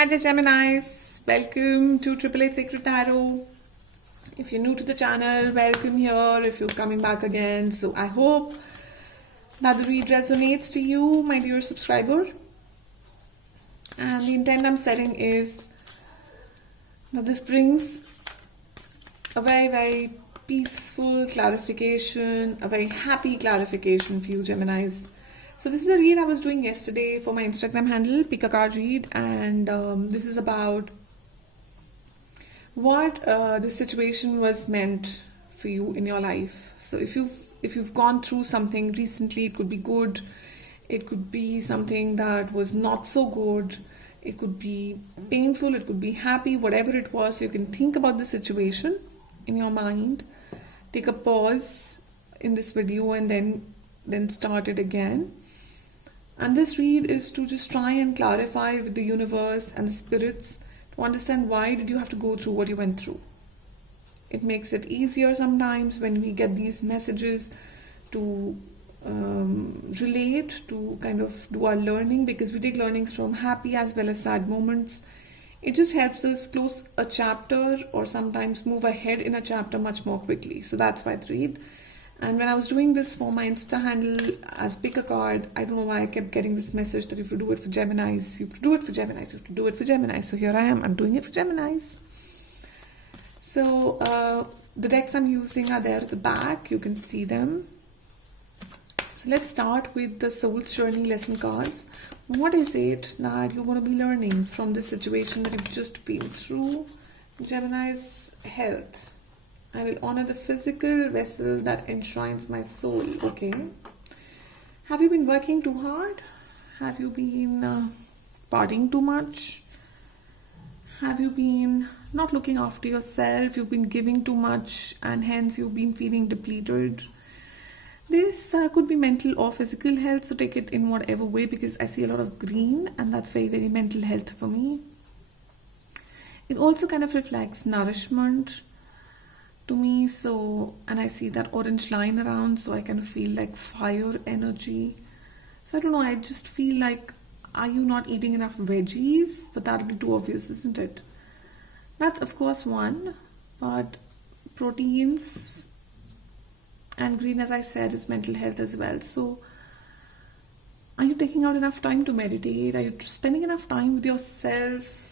Hi there, Geminis. Welcome to Triple Eight Sacred Tarot. If you're new to the channel, welcome here. If you're coming back again, so I hope that the read resonates to you, my dear subscriber. And the intent I'm setting is that this brings a very, very peaceful clarification, a very happy clarification for you, Geminis. So this is a read I was doing yesterday for my Instagram handle, Pick a Card Read, and this is about what this situation was meant for you in your life. So if you've gone through something recently, it could be good, it could be something that was not so good, it could be painful, it could be happy, whatever it was. You can think about the situation in your mind, take a pause in this video, and then start it again. And this read is to just try and clarify with the universe and the spirits to understand why did you have to go through what you went through. It makes it easier sometimes when we get these messages to relate, to kind of do our learning, because we take learnings from happy as well as sad moments. It just helps us close a chapter or sometimes move ahead in a chapter much more quickly. So that's why the read. And when I was doing this for my Insta handle as Pick a Card, I don't know why I kept getting this message that you have to do it for Geminis. You have to do it for Geminis. You have to do it for Geminis. So here I am. I'm doing it for Geminis. So the decks I'm using are there at the back. You can see them. So let's start with the Soul's Journey lesson cards. What is it that you're going to be learning from this situation that you've just been through? Gemini's health. I will honor the physical vessel that enshrines my soul. Okay. Have you been working too hard? Have you been partying too much? Have you been not looking after yourself? You've been giving too much and hence you've been feeling depleted. This could be mental or physical health, so take it in whatever way, because I see a lot of green and that's very, very mental health for me. It also kind of reflects nourishment to me, so, and I see that orange line around, so I kind of feel like fire energy. So I don't know, I just feel like, are you not eating enough veggies? But that'll be too obvious, isn't it? That's of course one, but proteins and green, as I said, is mental health as well. So are you taking out enough time to meditate? Are you spending enough time with yourself?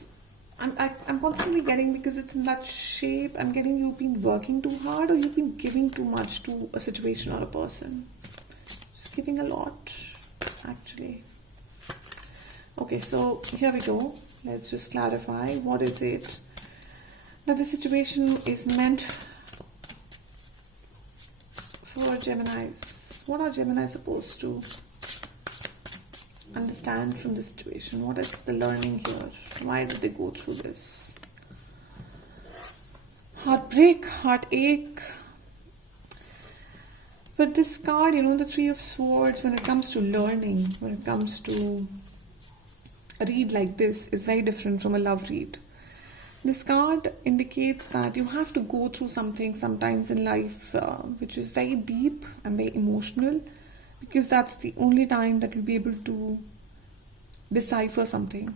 I'm constantly getting, because it's in that shape, I'm getting you've been working too hard or you've been giving too much to a situation or a person. Just giving a lot, actually. Okay, so here we go. Let's just clarify. What is it that the situation is meant for Geminis? What are Geminis supposed to understand from the situation? What is the learning here? Why did they go through this? Heartbreak, heartache. But this card, the Three of Swords, when it comes to learning, when it comes to a read like this, is very different from a love read. This card indicates that you have to go through something sometimes in life which is very deep and very emotional, because that's the only time that you'll be able to decipher something.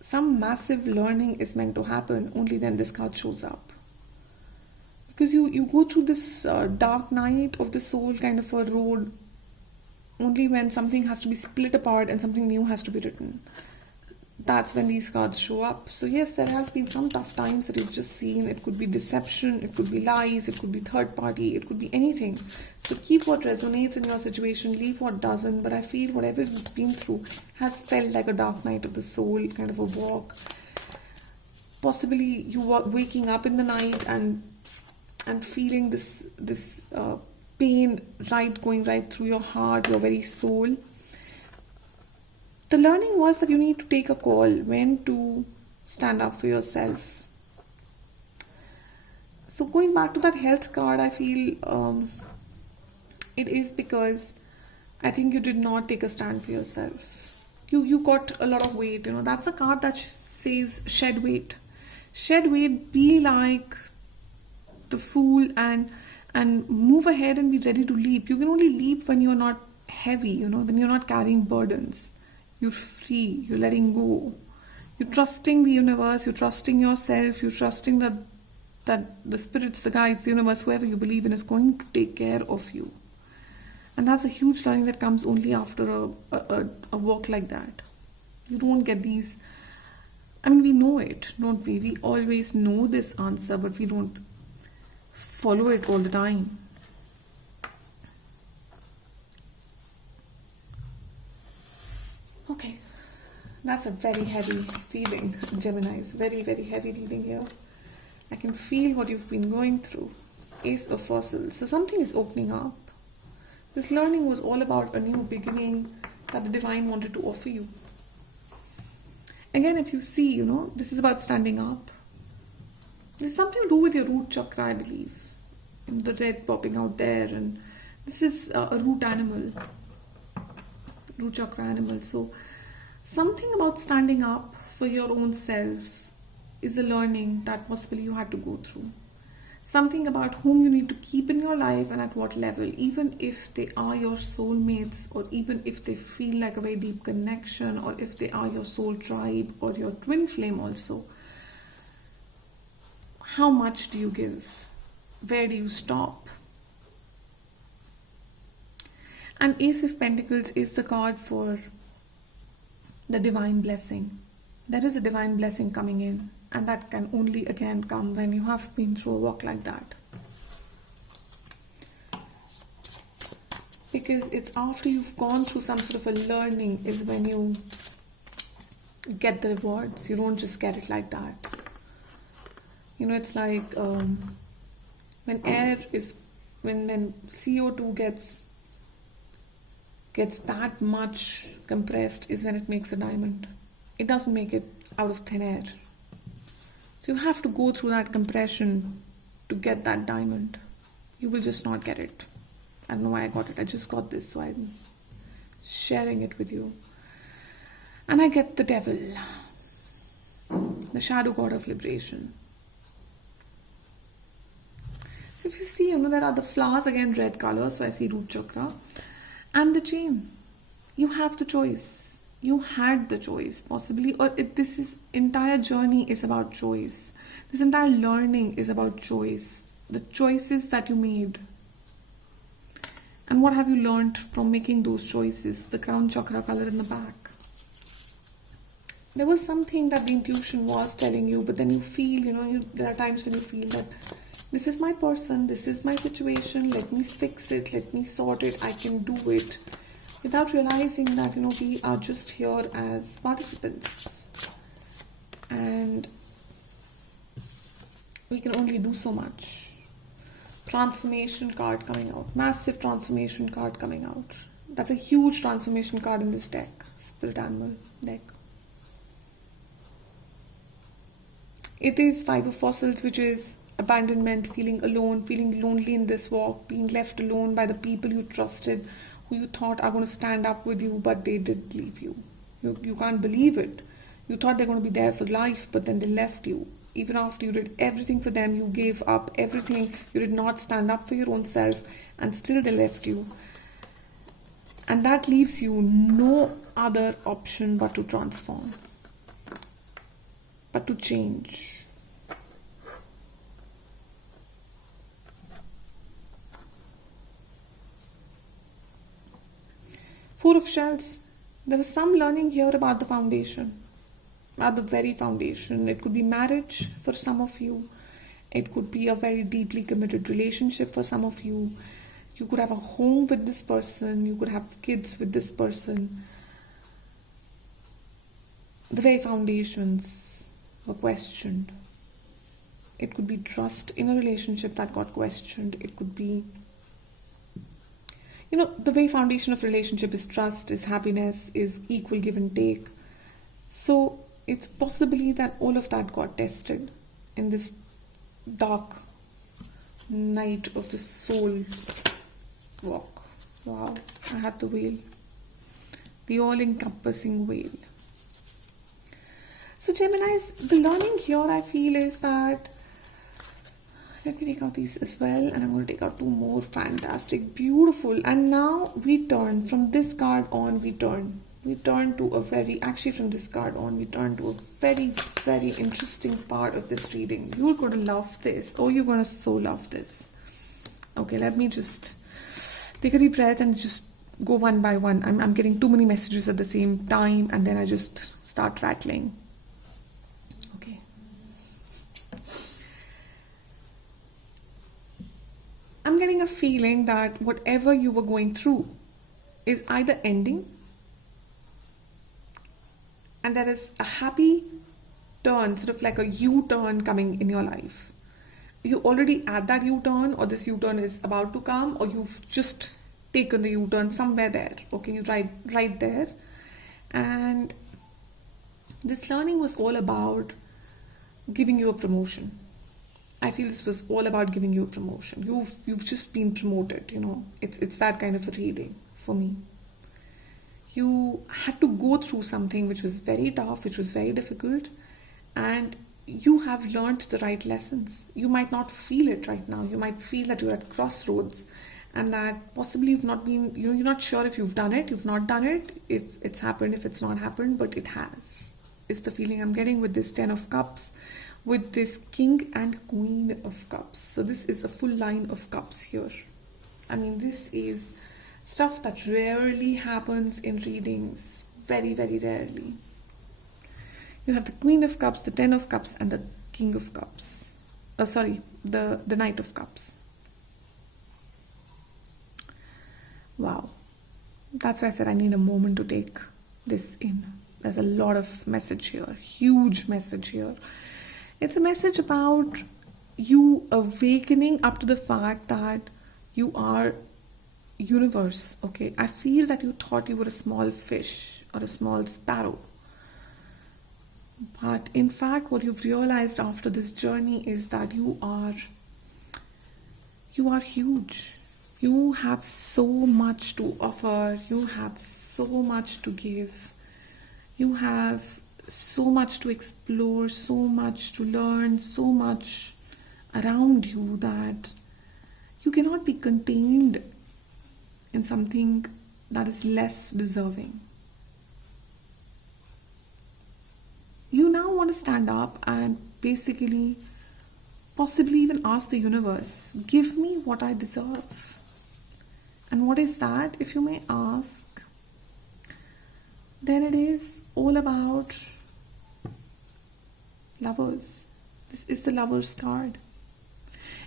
Some massive learning is meant to happen, only then this card shows up. Because you go through this dark night of the soul kind of a road only when something has to be split apart and something new has to be written. That's when these cards show up. So yes, there has been some tough times that you've just seen. It could be deception, it could be lies, it could be third party, it could be anything. So keep what resonates in your situation, leave what doesn't. But I feel whatever you've been through has felt like a dark night of the soul, kind of a walk. Possibly you were waking up in the night and feeling this pain going right through your heart, your very soul. The learning was that you need to take a call when to stand up for yourself. So going back to that health card, I feel it is because I think you did not take a stand for yourself. You got a lot of weight. That's a card that says shed weight. Shed weight, be like the fool and move ahead and be ready to leap. You can only leap when you're not heavy, when you're not carrying burdens. You're free, you're letting go. You're trusting the universe, you're trusting yourself, you're trusting that the spirits, the guides, the universe, whoever you believe in is going to take care of you. And that's a huge learning that comes only after a walk like that. You don't get these. I mean, we know it, don't we? We always know this answer, but we don't follow it all the time. Okay, that's a very heavy reading, Geminis. Very, very heavy reading here. I can feel what you've been going through. Ace of Fossils. So something is opening up. This learning was all about a new beginning that the divine wanted to offer you. Again, if you see, this is about standing up. There's something to do with your root chakra, I believe. And the red popping out there. And this is a root animal. Root chakra animal. So something about standing up for your own self is a learning that possibly you had to go through. Something about whom you need to keep in your life and at what level, even if they are your soulmates, or even if they feel like a very deep connection, or if they are your soul tribe or your twin flame also. How much do you give? Where do you stop? And Ace of Pentacles is the card for the divine blessing. There is a divine blessing coming in. And that can only again come when you have been through a walk like that. Because it's after you've gone through some sort of a learning is when you get the rewards. You don't just get it like that. It's like when CO2 gets that much compressed is when it makes a diamond. It doesn't make it out of thin air. So you have to go through that compression to get that diamond. You will just not get it. I don't know why I got it. I just got this, so I'm sharing it with you. And I get the devil, the shadow god of liberation. So if you see, there are the flowers, again red color, so I see root chakra, and the chain. You have the choice. You had the choice, possibly, or this entire journey is about choice. This entire learning is about choice. The choices that you made. And what have you learned from making those choices? The crown chakra color in the back. There was something that the intuition was telling you, but then you feel, there are times when you feel that this is my person, this is my situation, let me fix it, let me sort it, I can do it. Without realizing that, we are just here as participants. And we can only do so much. Transformation card coming out. Massive transformation card coming out. That's a huge transformation card in this deck. Spirit animal deck. It is Five of Fossils, which is abandonment, feeling alone, feeling lonely in this walk, being left alone by the people you trusted, who you thought are going to stand up with you, but they did leave you. You can't believe it. You thought they're going to be there for life, but then they left you. Even after you did everything for them, you gave up everything. You did not stand up for your own self, and still they left you. And that leaves you no other option but to transform, but to change. Four of Shells. There is some learning here about the foundation, about the very foundation. It could be marriage for some of you. It could be a very deeply committed relationship for some of you. You could have a home with this person. You could have kids with this person. The very foundations were questioned. It could be trust in a relationship that got questioned. It could be, the very foundation of relationship is trust, is happiness, is equal give and take. So it's possibly that all of that got tested in this dark night of the soul walk. Wow, I had the whale. The all-encompassing whale. So Geminis, the learning here I feel is that, let me take out these as well, and I'm going to take out two more. Fantastic, beautiful. And now we turn, from this card on, we turn. we turn to a very, actually from this card on, we turn to a very, very interesting part of this reading. You're going to love this. Oh, you're going to so love this. Okay, let me just take a deep breath and just go one by one. I'm getting too many messages at the same time, and then I just start rattling. Okay. I'm getting a feeling that whatever you were going through is either ending, and there is a happy turn, sort of like a U-turn coming in your life. You're already at that U-turn, or this U-turn is about to come, or you've just taken the U-turn somewhere there. Okay, you're right there. And this learning was all about giving you a promotion. I feel this was all about giving you a promotion. You've just been promoted, you know. It's that kind of a reading for me. You had to go through something which was very tough, which was very difficult, and you have learned the right lessons. You might not feel it right now. You might feel that you're at crossroads, and that possibly you've not been, you're not sure if you've done it, you've not done it, if it's happened, if it's not happened, but it has. Is the feeling I'm getting with this 10 of Cups, with this King and Queen of Cups. So this is a full line of cups here. I mean, this is stuff that rarely happens in readings. Very, very rarely. You have the Queen of Cups, the 10 of Cups, and the King of Cups. Oh, sorry, the Knight of Cups. Wow. That's why I said I need a moment to take this in. There's a lot of message here, huge message here. It's a message about you awakening up to the fact that you are universe. Okay, I feel that you thought you were a small fish or a small sparrow, but in fact what you've realized after this journey is that you are huge. You have so much to offer. You have so much to give. You have so much to explore, so much to learn, so much around you that you cannot be contained in something that is less deserving. You now want to stand up and basically, possibly even ask the universe, give me what I deserve. And what is that, if you may ask? Then it is all about lovers. This is the Lovers card.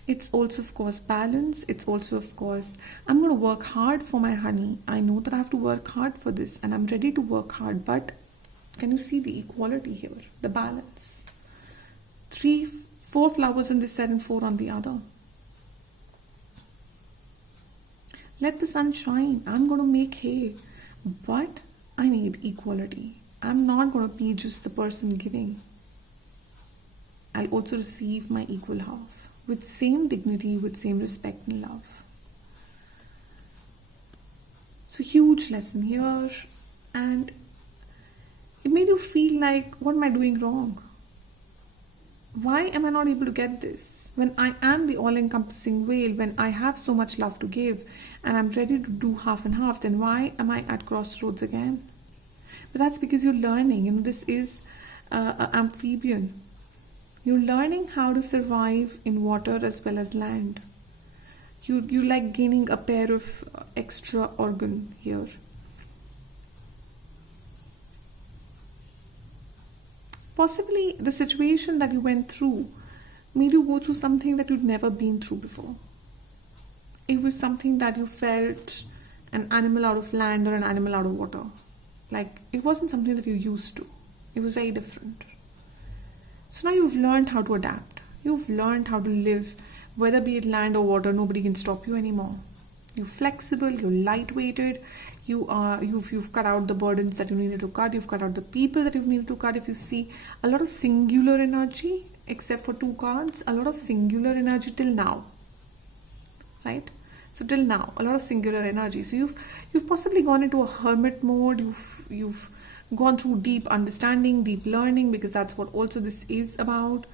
It's also, of course, balance. It's also, of course, I'm going to work hard for my honey. I know that I have to work hard for this, and I'm ready to work hard. But can you see the equality here? The balance. 4 flowers in this set and 4 on the other. Let the sun shine. I'm going to make hay. But I need equality. I'm not going to be just the person giving. I'll also receive my equal half with same dignity, with same respect and love. So huge lesson here, and it made you feel like, what am I doing wrong? Why am I not able to get this? When I am the all-encompassing whale, when I have so much love to give and I'm ready to do half and half, then why am I at crossroads again? But that's because you're learning. This is an amphibian. You're learning how to survive in water as well as land. You like gaining a pair of extra organ here. Possibly the situation that you went through made you go through something that you'd never been through before. It was something that you felt an animal out of land or an animal out of water. Like, it wasn't something that you used to. It was very different. So now you've learned how to adapt. You've learned how to live, whether be it land or water, nobody can stop you anymore. You're flexible, you're lightweighted, you've cut out the burdens that you needed to cut, you've cut out the people that you've needed to cut. If you see a lot of singular energy, except for 2 cards, a lot of singular energy till now. Right? So till now, a lot of singular energy. So you've possibly gone into a hermit mode, you've gone through deep understanding, deep learning, because that's what also this is about.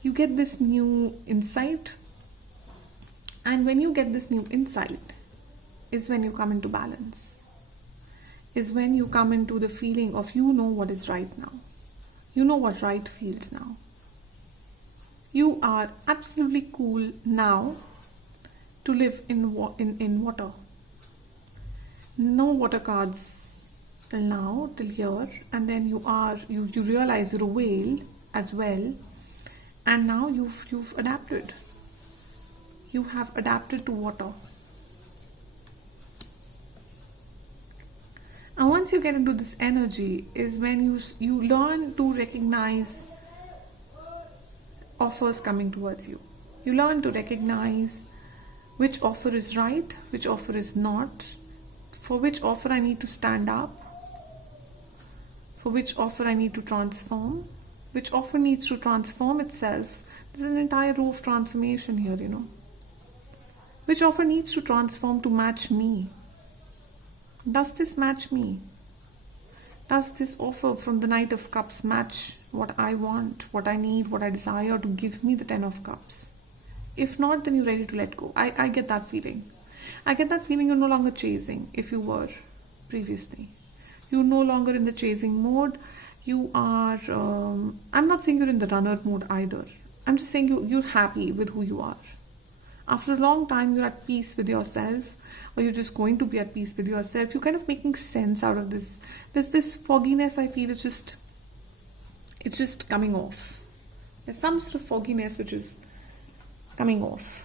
You get this new insight, and when you get this new insight is when you come into balance. is when you come into the feeling of you know what is right now. You know what right feels now. You are absolutely cool now to live in water. No water cards till now, till here, and then you realize you're a whale as well, and now you've adapted. You have adapted to water. And once you get into this energy is when you learn to recognize offers coming towards you. You learn to recognize which offer is right, which offer is not, for which offer I need to stand up, for which offer I need to transform, which offer needs to transform itself. There's an entire row of transformation here, you know. Which offer needs to transform to match me? Does this match me? Does this offer from the Knight of Cups match what I want, what I need, what I desire to give me the Ten of Cups? If not, then you're ready to let go. I get that feeling. I get that feeling you're no longer chasing if you were previously. You're no longer in the chasing mode. You are, I'm not saying you're in the runner mode either. I'm just saying you're happy with who you are. After a long time, you're at peace with yourself, or you're just going to be at peace with yourself. You're kind of making sense out of this. There's this fogginess, I feel, it's just coming off. There's some sort of fogginess which is coming off.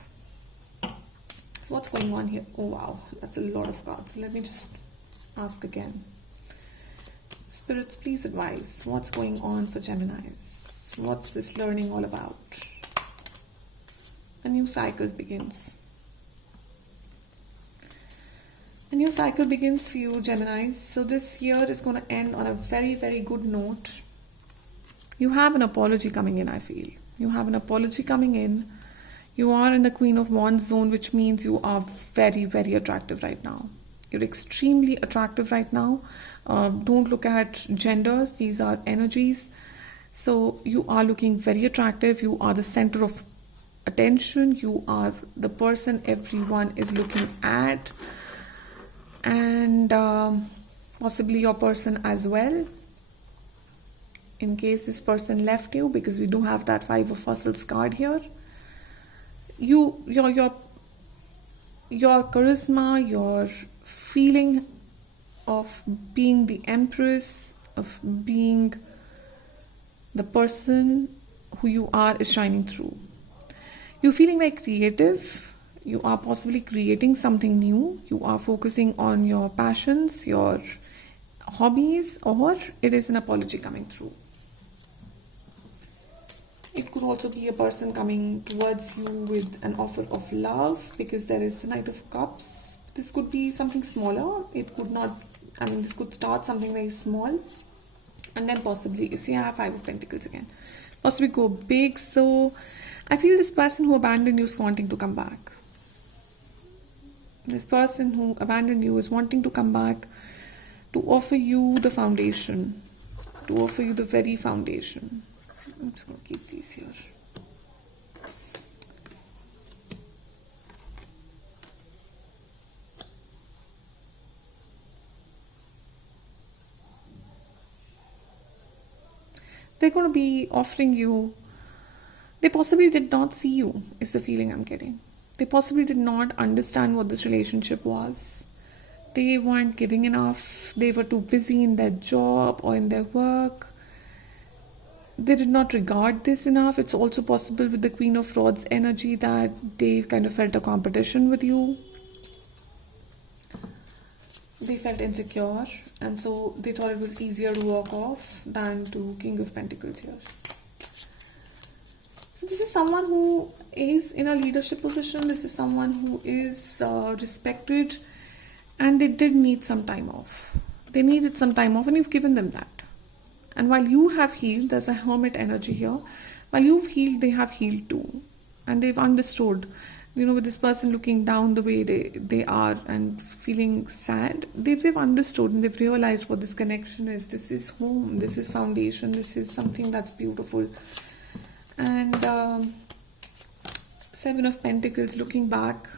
What's going on here? Oh wow, that's a lot of cards. Let me just ask again. Spirits, please advise. What's going on for Geminis? What's this learning all about? A new cycle begins. A new cycle begins for you, Geminis. So this year is going to end on a very, very good note. You have an apology coming in, I feel. You have an apology coming in. You are in the Queen of Wands zone, which means you are very, very attractive right now. You're extremely attractive right now. Don't look at genders. These are energies. So you are looking very attractive. You are the center of attention. You are the person everyone is looking at. And possibly your person as well. In case this person left you, because we do have that Five of Fossils card here. Your charisma, your feeling of being the Empress, of being the person who you are is shining through. You're feeling very creative. You are possibly creating something new. You are focusing on your passions, your hobbies, or it is an apology coming through. It could also be a person coming towards you with an offer of love, because there is the Knight of Cups. This could be something smaller. It could not, this could start something very small. And then possibly, you see, I have Five of Pentacles again. Possibly go big. So I feel this person who abandoned you is wanting to come back. This person who abandoned you is wanting to come back to offer you the foundation. To offer you the very foundation. I'm just going to keep these here. They're going to be offering you, they possibly did not see you, is the feeling I'm getting. They possibly did not understand what this relationship was. They weren't giving enough. They were too busy in their job or in their work. They did not regard this enough. It's also possible with the Queen of Rods energy that they kind of felt a competition with you. They felt insecure, and so they thought it was easier to walk off than to King of Pentacles here. So this is someone who is in a leadership position. This is someone who is respected, and they did need some time off. They needed some time off, and you've given them that. And while you have healed, there's a hermit energy here. While you've healed, they have healed too. And they've understood, with this person looking down the way they are and feeling sad, they've understood and they've realized what this connection is. This is home, this is foundation, this is something that's beautiful. And Seven of Pentacles, looking back,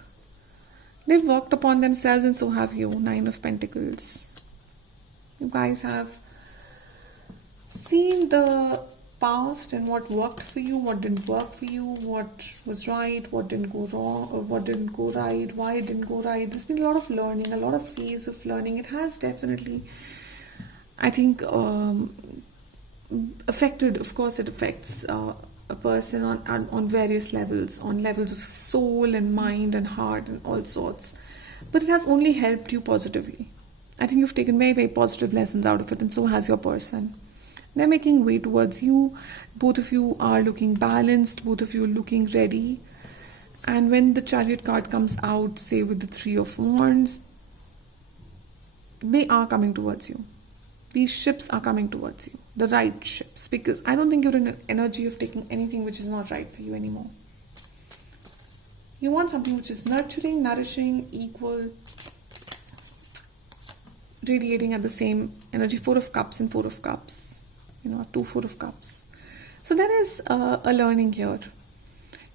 they've worked upon themselves, and so have you. Nine of Pentacles. You guys have seen the past and what worked for you, what didn't work for you, what was right, what didn't go wrong, or what didn't go right, why it didn't go right. There's been a lot of learning, a lot of phase of learning. It has definitely, I think, affected, of course, it affects a person on various levels, on levels of soul and mind and heart and all sorts. But it has only helped you positively. I think you've taken very, very positive lessons out of it, and so has your person. They're making way towards you. Both of you are looking balanced, both of you are looking ready. And when the Chariot card comes out, say with the Three of Wands, they are coming towards you. These ships are coming towards you, the right ships, because I don't think you're in an energy of taking anything which is not right for you anymore. You want something which is nurturing, nourishing, equal, radiating at the same energy. Four of Cups and Four of Cups. Two Four of Cups. So there is a learning here.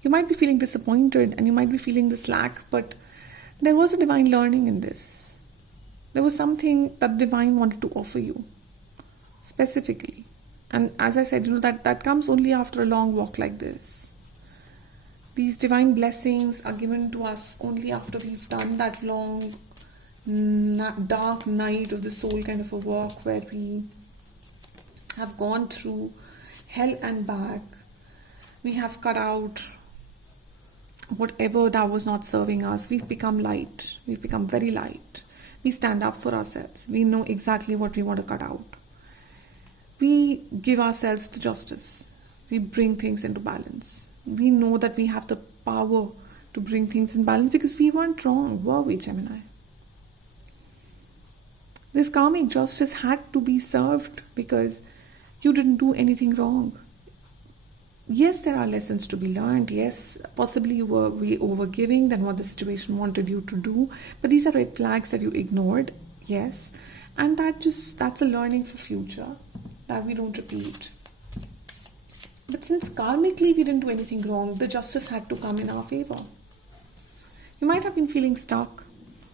You might be feeling disappointed and you might be feeling the slack, but there was a divine learning in this. There was something that divine wanted to offer you specifically. And as I said, that comes only after a long walk like this. These divine blessings are given to us only after we've done that long, dark night of the soul kind of a walk where we have gone through hell and back. We have cut out whatever that was not serving us. We've become light. We've become very light. We stand up for ourselves. We know exactly what we want to cut out. We give ourselves to justice. We bring things into balance. We know that we have the power to bring things in balance because we weren't wrong, were we, Gemini? This karmic justice had to be served because you didn't do anything wrong. Yes, there are lessons to be learned. Yes, possibly you were way overgiving than what the situation wanted you to do. But these are red flags that you ignored. Yes. And that's a learning for future that we don't repeat. But since karmically we didn't do anything wrong, the justice had to come in our favor. You might have been feeling stuck.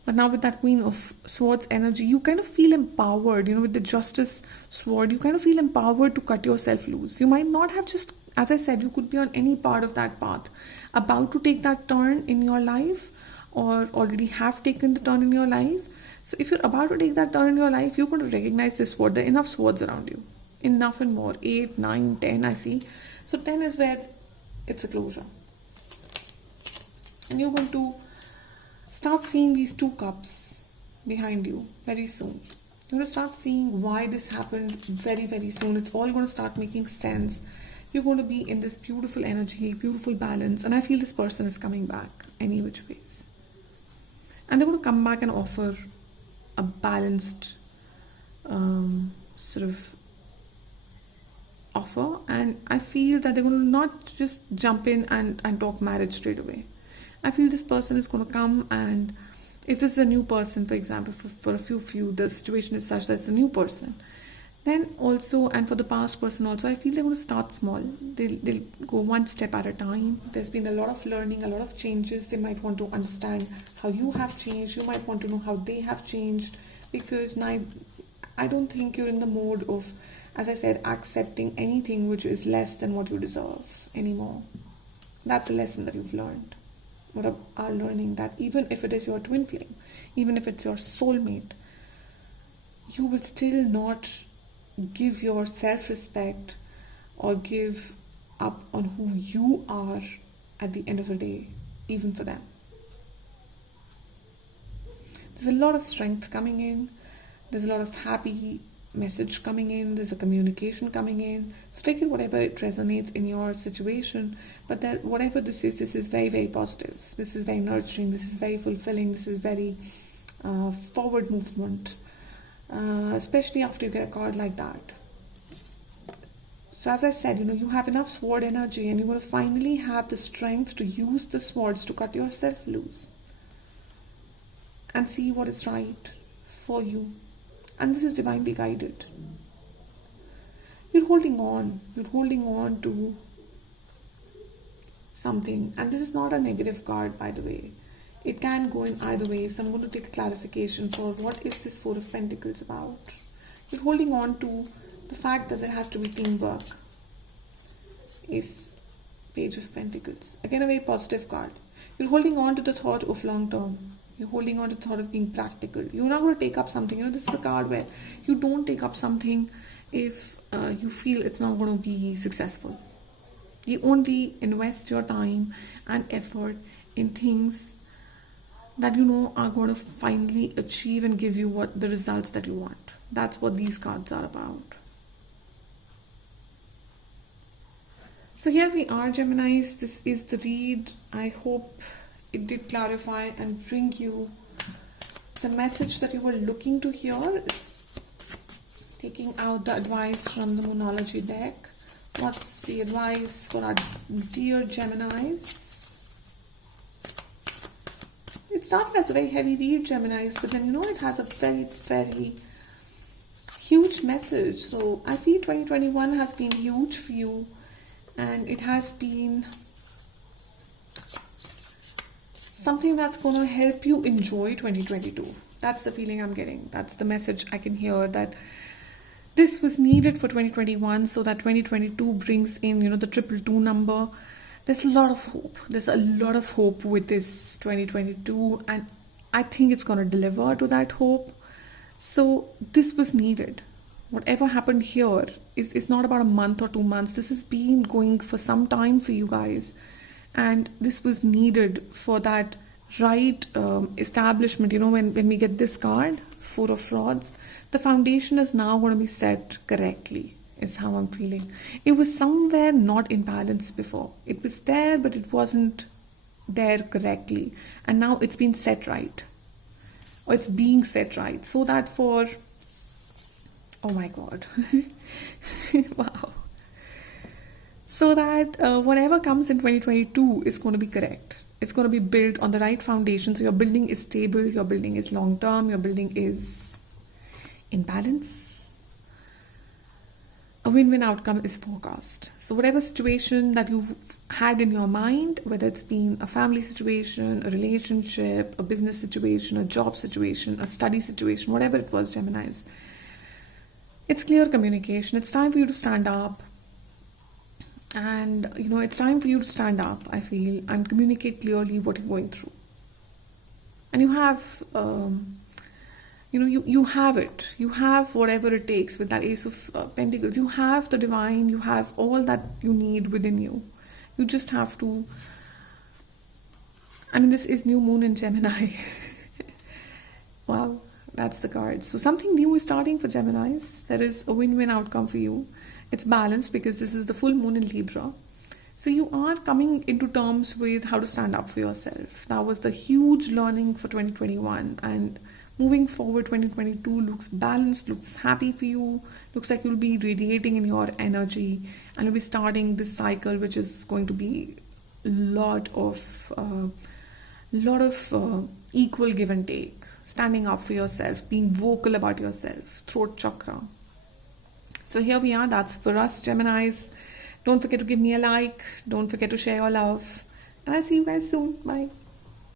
But now with that Queen of Swords energy, you kind of feel empowered. With the Justice Sword, you kind of feel empowered to cut yourself loose. You might not have just, as I said, you could be on any part of that path, about to take that turn in your life or already have taken the turn in your life. So if you're about to take that turn in your life, you're going to recognize this sword. There are enough swords around you. Enough and more. 8, 9, 10, I see. So 10 is where it's a closure. And you're going to start seeing these two cups behind you very soon. You're going to start seeing why this happened very, very soon. It's all going to start making sense. You're going to be in this beautiful energy, beautiful balance. And I feel this person is coming back any which ways. And they're going to come back and offer a balanced sort of offer. And I feel that they're going to not just jump in and talk marriage straight away. I feel this person is going to come, and if this is a new person, for example, for a few of you, the situation is such that it's a new person. Then also, and for the past person also, I feel they're going to start small. They'll go one step at a time. There's been a lot of learning, a lot of changes. They might want to understand how you have changed. You might want to know how they have changed. Because now, I don't think you're in the mode of, as I said, accepting anything which is less than what you deserve anymore. That's a lesson that you've learned. What are learning that even if it is your twin flame, even if it's your soulmate, you will still not give your self-respect or give up on who you are at the end of the day, even for them. There's a lot of strength coming in. There's a lot of happy message coming in. There's a communication coming in. So take it whatever it resonates in your situation. But that whatever this is very, very positive. This is very nurturing. This is very fulfilling. This is very forward movement. Especially after you get a card like that. So as I said, you have enough sword energy and you're going to finally have the strength to use the swords to cut yourself loose. And see what is right for you. And this is divinely guided. You're holding on to something. And this is not a negative card, by the way. It can go in either way. So I'm going to take a clarification for what is this Four of Pentacles about. You're holding on to the fact that there has to be teamwork. Is Page of Pentacles. Again, a very positive card. You're holding on to the thought of long term. You're holding on to the thought of being practical. You're not going to take up something. This is a card where you don't take up something if you feel it's not going to be successful. You only invest your time and effort in things that are going to finally achieve and give you what the results that you want. That's what these cards are about. So here we are, Geminis. This is the read. I hope it did clarify and bring you the message that you were looking to hear. Taking out the advice from the Moonology deck. What's the advice for our dear Geminis? It started as a very heavy read, Geminis, but then it has a very, very huge message. So I feel 2021 has been huge for you, and it has been something that's going to help you enjoy 2022. That's the feeling I'm getting. That's the message I can hear, that this was needed for 2021 so that 2022 brings in, the 222 number. There's a lot of hope. There's a lot of hope with this 2022, and I think it's going to deliver to that hope. So this was needed. Whatever happened here is not about a month or 2 months. This has been going for some time for you guys. And this was needed for that right establishment. When we get this card, Four of Rods, the foundation is now going to be set correctly, is how I'm feeling. It was somewhere not in balance before. It was there, but it wasn't there correctly. And now it's been set right. Or it's being set right. So that for... Oh my God. Wow. So that whatever comes in 2022 is going to be correct. It's going to be built on the right foundation. So your building is stable, your building is long term, your building is in balance. A win-win outcome is forecast. So whatever situation that you've had in your mind, whether it's been a family situation, a relationship, a business situation, a job situation, a study situation, whatever it was, Geminis, it's clear communication. It's time for you to stand up. And, it's time for you to stand up, I feel, and communicate clearly what you're going through. And you have, you have it. You have whatever it takes with that Ace of Pentacles. You have the divine. You have all that you need within you. You just have to... this is new moon in Gemini. Wow, that's the card. So something new is starting for Geminis. There is a win-win outcome for you. It's balanced because this is the full moon in Libra. So you are coming into terms with how to stand up for yourself. That was the huge learning for 2021. And moving forward, 2022 looks balanced, looks happy for you. Looks like you'll be radiating in your energy. And you'll be starting this cycle, which is going to be a lot of equal give and take. Standing up for yourself, being vocal about yourself, throat chakra. So here we are. That's for us, Geminis. Don't forget to give me a like. Don't forget to share your love. And I'll see you guys soon. Bye.